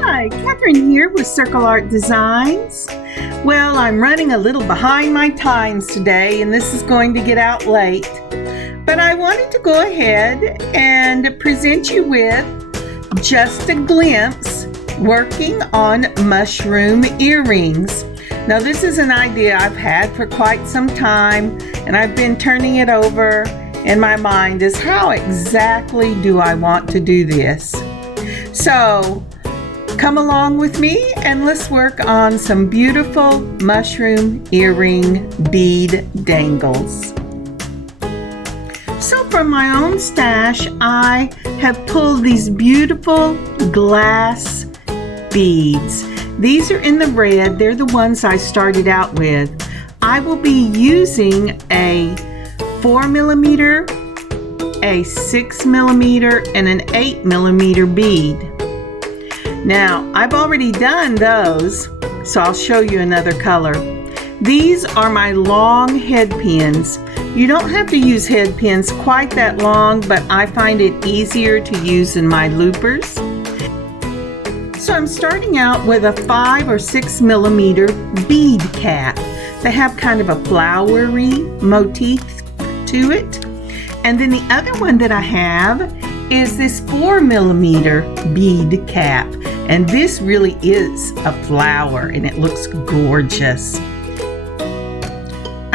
Hi, Kathryn here with Circle Art Designs. Well, I'm running a little behind my times today and this is going to get out late. But I wanted to go ahead and present you with just a glimpse working on mushroom earrings. Now this is an idea I've had for quite some time and I've been turning it over in my mind is how exactly do I want to do this? So come along with me and let's work on some beautiful mushroom earring bead dangles. So from my own stash, I have pulled these beautiful glass beads. These are in the red. They're the ones I started out with. I will be using a 4mm, a 6mm, and an 8mm bead. Now, I've already done those, so I'll show you another color. These are my long head pins. You don't have to use head pins quite that long, but I find it easier to use in my loopers. So I'm starting out with a 5 or 6mm bead cap. They have kind of a flowery motif to it. And then the other one that I have is this 4mm bead cap. And this really is a flower and it looks gorgeous.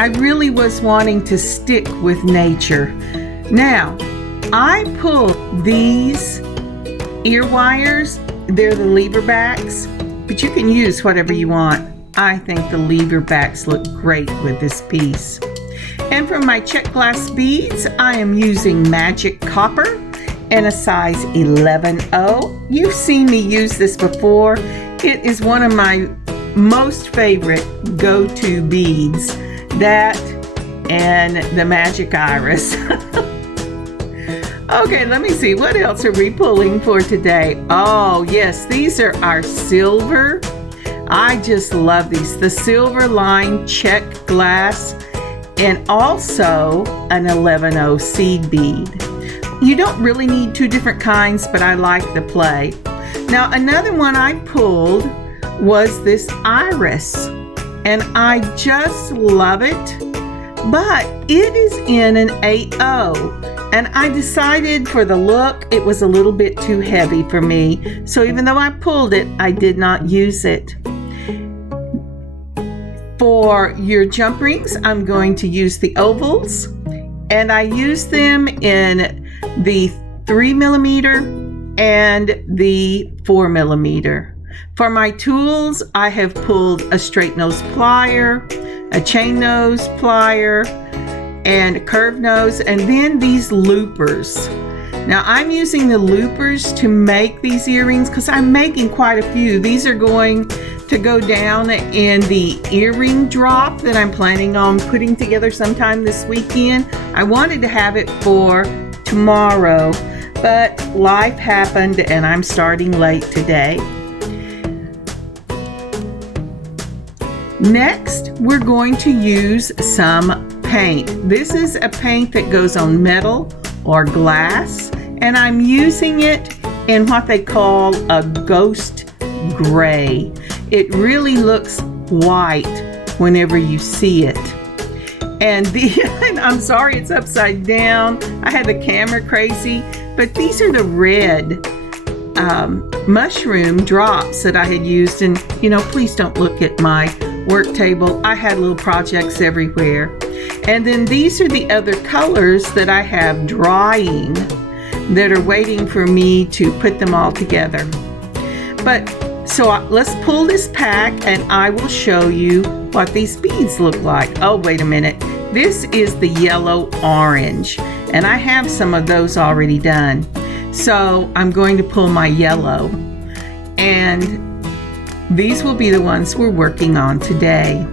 I really was wanting to stick with nature. Now, I pulled these ear wires. They're the lever backs, but you can use whatever you want. I think the lever backs look great with this piece. And for my check glass beads, I am using magic copper and a size 11/0. You've seen me use this before. It is one of my most favorite go-to beads. That and the magic iris. Okay, let me see. What else are we pulling for today? Oh, yes, these are our silver. I just love these. The silver line check glass and also an 11/0 seed bead. You don't really need two different kinds, but I like the play. Now, another one I pulled was this iris, and I just love it, but it is in an 8/0. And I decided for the look, it was a little bit too heavy for me. So even though I pulled it, I did not use it. For your jump rings, I'm going to use the ovals. And I use them in the 3mm and the 4mm. For my tools, I have pulled a straight nose plier, a chain nose plier, and a curved nose, and then these loopers. Now I'm using the loopers to make these earrings because I'm making quite a few. These are going to go down in the earring drop that I'm planning on putting together sometime this weekend. I wanted to have it for tomorrow, but life happened and I'm starting late today. Next, we're going to use some paint. This is a paint that goes on metal or glass, and I'm using it in what they call a ghost gray. It really looks white whenever you see it. And I'm sorry it's upside down. I had the camera crazy, but these are the red mushroom drops that I had used. And please don't look at my work table. I had little projects everywhere. And then these are the other colors that I have drying that are waiting for me to put them all together. So let's pull this pack and I will show you what these beads look like. Oh, wait a minute. This is the yellow orange and I have some of those already done. So I'm going to pull my yellow, and these will be the ones we're working on today.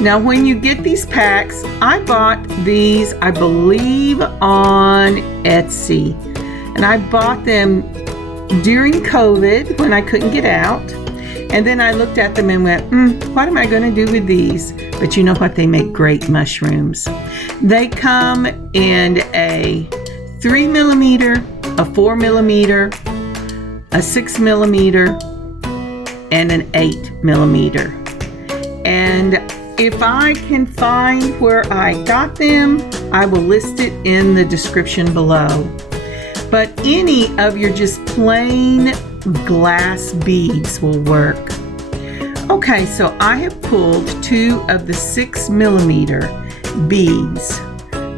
Now when you get these packs, I bought these, I believe, on Etsy. And I bought them during COVID when I couldn't get out. And then I looked at them and went, what am I going to do with these? But you know what? They make great mushrooms. They come in a 3mm, a 4mm, a 6mm, and an 8mm. And if I can find where I got them, I will list it in the description below. But any of your just plain glass beads will work. Okay, so I have pulled 2 of the 6mm beads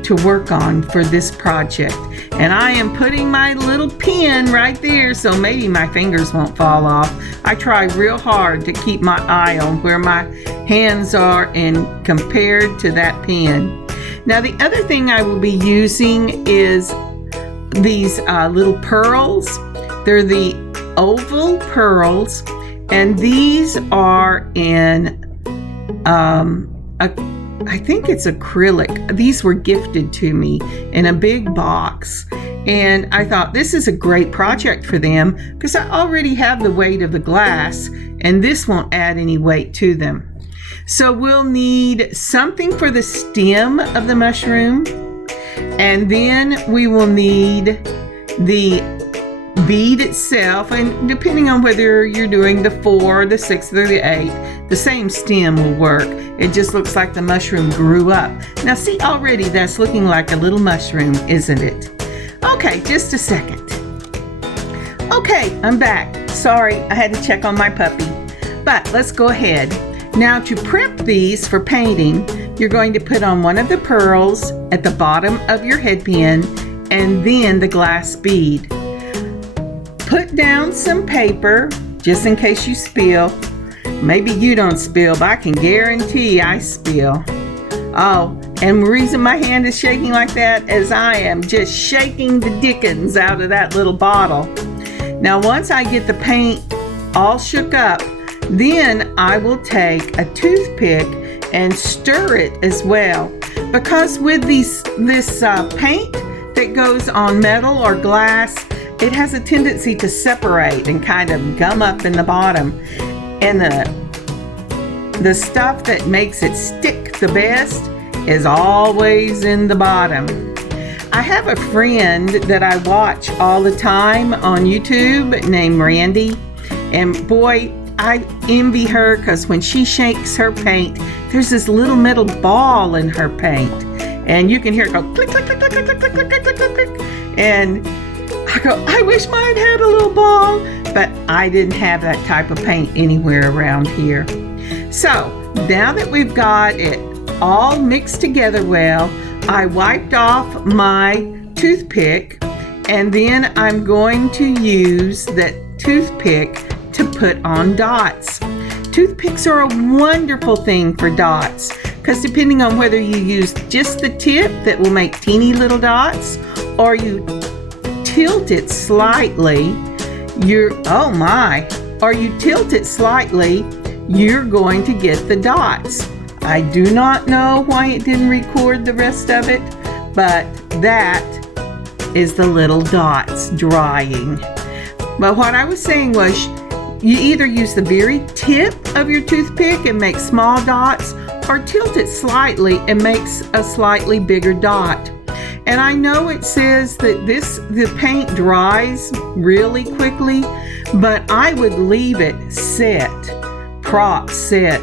to work on for this project. And I am putting my little pin right there so maybe my fingers won't fall off. I try real hard to keep my eye on where my hands are and compared to that pin. Now the other thing I will be using is these little pearls. They're the oval pearls, and these are in I think it's acrylic. These were gifted to me in a big box, and I thought this is a great project for them because I already have the weight of the glass and this won't add any weight to them. So we'll need something for the stem of the mushroom, and then we will need the bead itself, and depending on whether you're doing the 4, the 6, or the 8, the same stem will work. It just looks like the mushroom grew up. Now see, already that's looking like a little mushroom, isn't it? Okay, just a second. Okay, I'm back. Sorry, I had to check on my puppy. But let's go ahead. Now to prep these for painting, you're going to put on one of the pearls at the bottom of your head pin and then the glass bead. Put down some paper just in case you spill. Maybe you don't spill, but I can guarantee I spill. Oh, and the reason my hand is shaking like that is I am just shaking the dickens out of that little bottle. Now once I get the paint all shook up, then I will take a toothpick and stir it as well. Because with this paint that goes on metal or glass, it has a tendency to separate and kind of gum up in the bottom. And the stuff that makes it stick the best is always in the bottom. I have a friend that I watch all the time on YouTube named Randy. And boy, I envy her because when she shakes her paint, there's this little metal ball in her paint. And you can hear it go click, click, click, click, click, click, click, click, click, click, click. And I go, I wish mine had a little ball, but I didn't have that type of paint anywhere around here. So now that we've got it all mixed together well, I wiped off my toothpick, and then I'm going to use that toothpick to put on dots. Toothpicks are a wonderful thing for dots because depending on whether you use just the tip that will make teeny little dots or you tilt it slightly, you're going to get the dots. I do not know why it didn't record the rest of it, but that is the little dots drying. But what I was saying was you either use the very tip of your toothpick and make small dots or tilt it slightly and makes a slightly bigger dot. And I know it says that the paint dries really quickly, but I would leave it prop set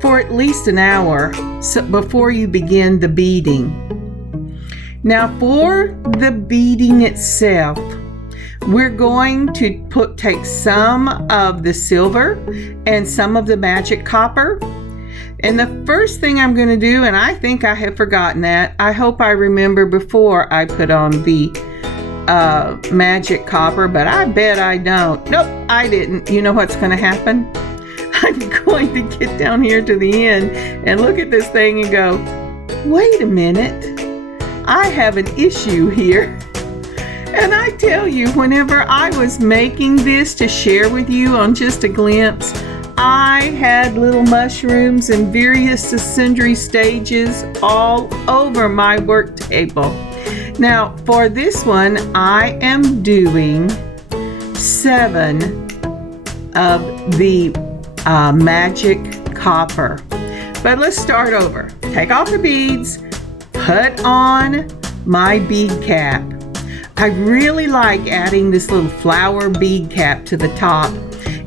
for at least an hour before you begin the beading. Now for the beading itself, we're going to take some of the silver and some of the magic copper. And the first thing I'm going to do, and I think I have forgotten that, I hope I remember before I put on the magic copper, but I bet I don't. Nope, I didn't. You know what's going to happen? I'm going to get down here to the end and look at this thing and go, wait a minute, I have an issue here. And I tell you, whenever I was making this to share with you on Just a Glimpse, I had little mushrooms in various sundry stages all over my work table. Now for this one, I am doing 7 of the magic copper. But let's start over. Take off the beads, put on my bead cap. I really like adding this little flower bead cap to the top.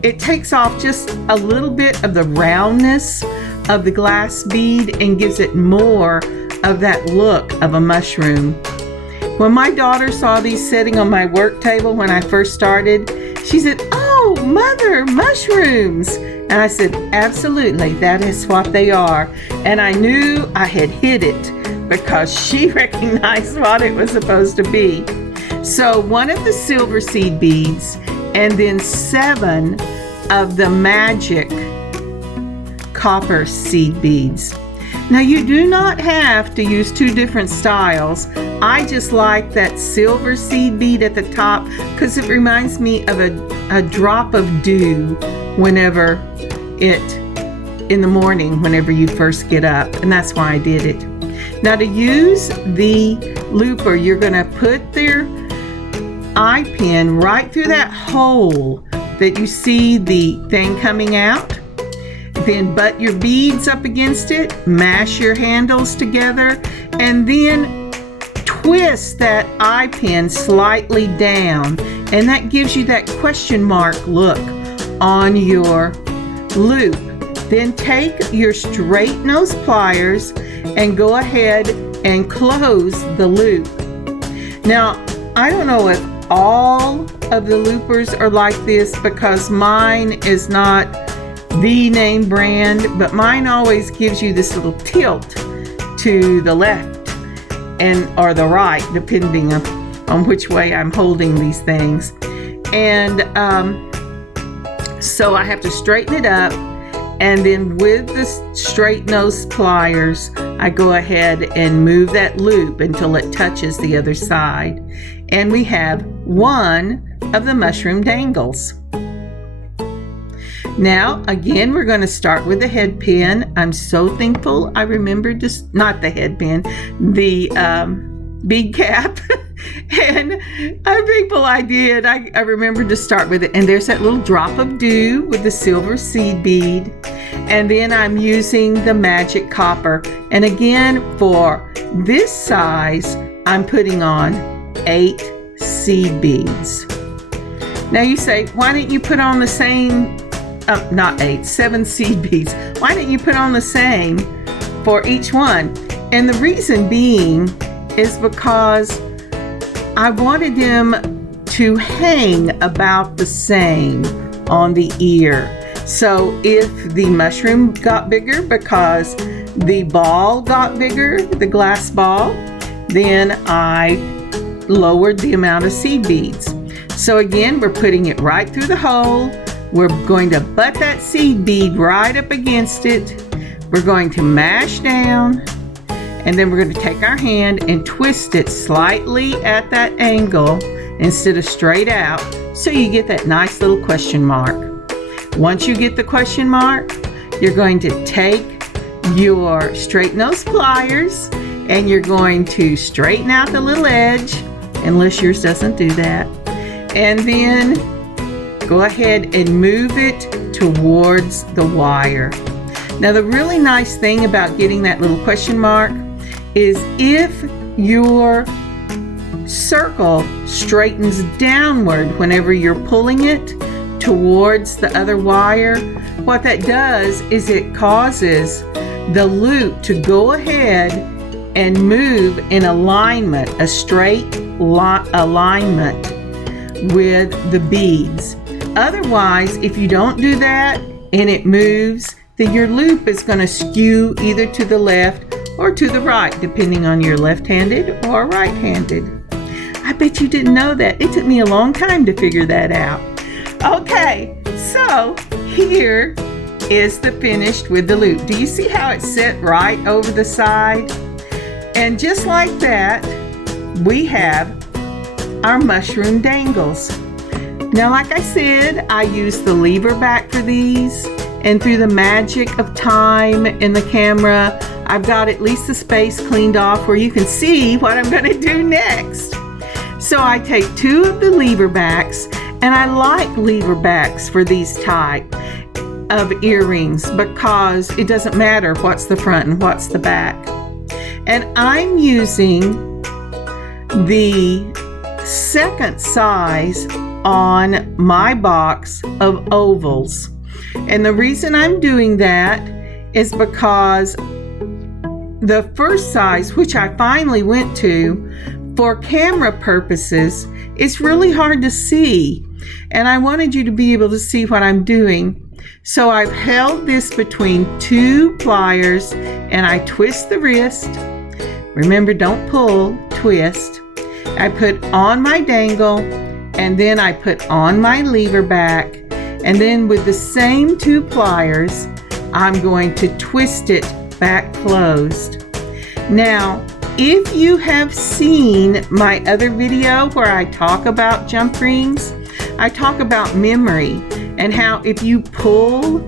It takes off just a little bit of the roundness of the glass bead and gives it more of that look of a mushroom. When my daughter saw these sitting on my work table when I first started, she said, "Oh, Mother, mushrooms!" And I said, "Absolutely, that is what they are." And I knew I had hit it because she recognized what it was supposed to be. So one of the silver seed beads and then 7 of the magic copper seed beads. Now you do not have to use 2 different styles. I just like that silver seed bead at the top because it reminds me of a drop of dew whenever in the morning, whenever you first get up, and that's why I did it. Now to use the looper, you're gonna put their eye pin right through that hole that you see the thing coming out. Then butt your beads up against it, mash your handles together, and then twist that eye pin slightly down, and that gives you that question mark look on your loop. Then take your straight nose pliers and go ahead and close the loop. Now, I don't know if all of the loopers are like this because mine is not the name brand, but mine always gives you this little tilt to the left or the right, depending on which way I'm holding these things. And so I have to straighten it up, and then with the straight nose pliers, I go ahead and move that loop until it touches the other side. And we have one of the mushroom dangles. Now, again, we're going to start with the head pin. I'm so thankful I remembered not the head pin, the bead cap. And I'm thankful I did. I remembered to start with it. And there's that little drop of dew with the silver seed bead. And then I'm using the magic copper. And again, for this size, I'm putting on 8 seed beads. Now you say, why didn't you put on the same, not 8, 7 seed beads. Why didn't you put on the same for each one? And the reason being is because I wanted them to hang about the same on the ear. So if the mushroom got bigger because the ball got bigger, the glass ball, then I lowered the amount of seed beads. So again, we're putting it right through the hole. We're going to butt that seed bead right up against it. We're going to mash down, and then we're going to take our hand and twist it slightly at that angle instead of straight out, so you get that nice little question mark. Once you get the question mark, you're going to take your straight nose pliers and you're going to straighten out the little edge, unless yours doesn't do that, and then go ahead and move it towards the wire. Now the really nice thing about getting that little question mark is if your circle straightens downward whenever you're pulling it towards the other wire, what that does is it causes the loop to go ahead and move in alignment, a straight alignment with the beads. Otherwise, if you don't do that and it moves, then your loop is going to skew either to the left or to the right, depending on your left-handed or right-handed. I bet you didn't know that. It took me a long time to figure that out. Okay, so here is the finished with the loop. Do you see how it's set right over the side? And just like that, we have our mushroom dangles. Now, like I said, I used the lever back for these, and through the magic of time in the camera, I've got at least the space cleaned off where you can see what I'm going to do next. So I take 2 of the lever backs, and I like lever backs for these type of earrings because it doesn't matter what's the front and what's the back. And I'm using the second size on my box of ovals. And the reason I'm doing that is because the first size, which I finally went to for camera purposes, it's really hard to see. And I wanted you to be able to see what I'm doing. So I've held this between two pliers and I twist the wrist. Remember, don't pull, twist. I put on my dangle and then I put on my lever back. And then with the same two pliers, I'm going to twist it back closed. Now, if you have seen my other video where I talk about jump rings, I talk about memory and how if you pull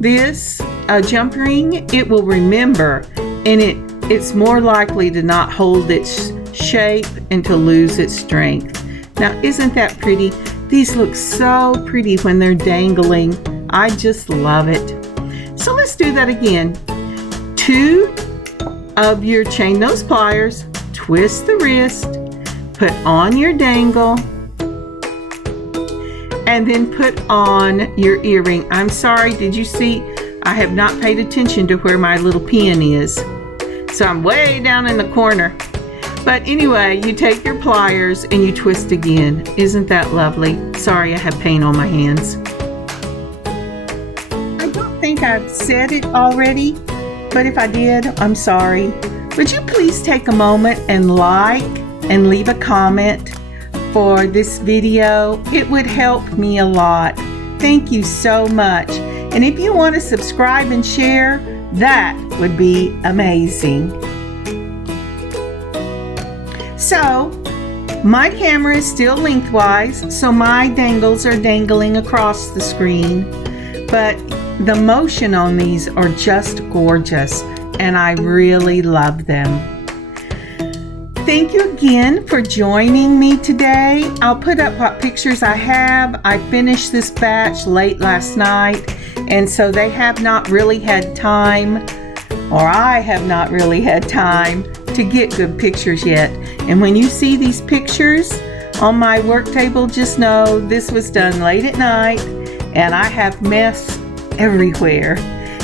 this jump ring, it will remember, and it's more likely to not hold its shape and to lose its strength. Now, isn't that pretty? These look so pretty when they're dangling. I just love it. So let's do that again. Two of your chain nose pliers, twist the wrist, put on your dangle, and then put on your earring. I'm sorry, did you see? I have not paid attention to where my little pin is. So I'm way down in the corner. But anyway, you take your pliers and you twist again. Isn't that lovely? Sorry, I have paint on my hands. I don't think I've said it already, but if I did, I'm sorry. Would you please take a moment and like and leave a comment for this video? It would help me a lot. Thank you so much. And if you want to subscribe and share, that would be amazing. So, my camera is still lengthwise, so my dangles are dangling across the screen, but the motion on these are just gorgeous, and I really love them. Thank you again for joining me today. I'll put up what pictures I have. I finished this batch late last night, and so they have not really had time, or I have not really had time to get good pictures yet. And when you see these pictures on my work table, just know this was done late at night, and I have mess everywhere.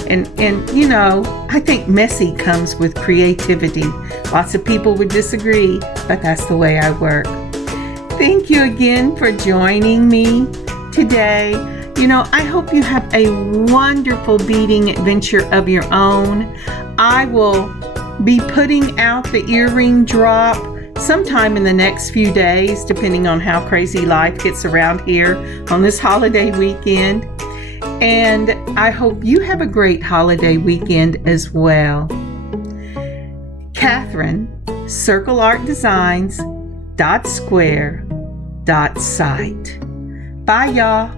And you know, I think messy comes with creativity. Lots of people would disagree, but that's the way I work. Thank you again for joining me today. You know, I hope you have a wonderful beading adventure of your own. I will be putting out the earring drop sometime in the next few days, depending on how crazy life gets around here on this holiday weekend. And I hope you have a great holiday weekend as well. Kathryn, circleartdesigns.square.site. Bye, y'all.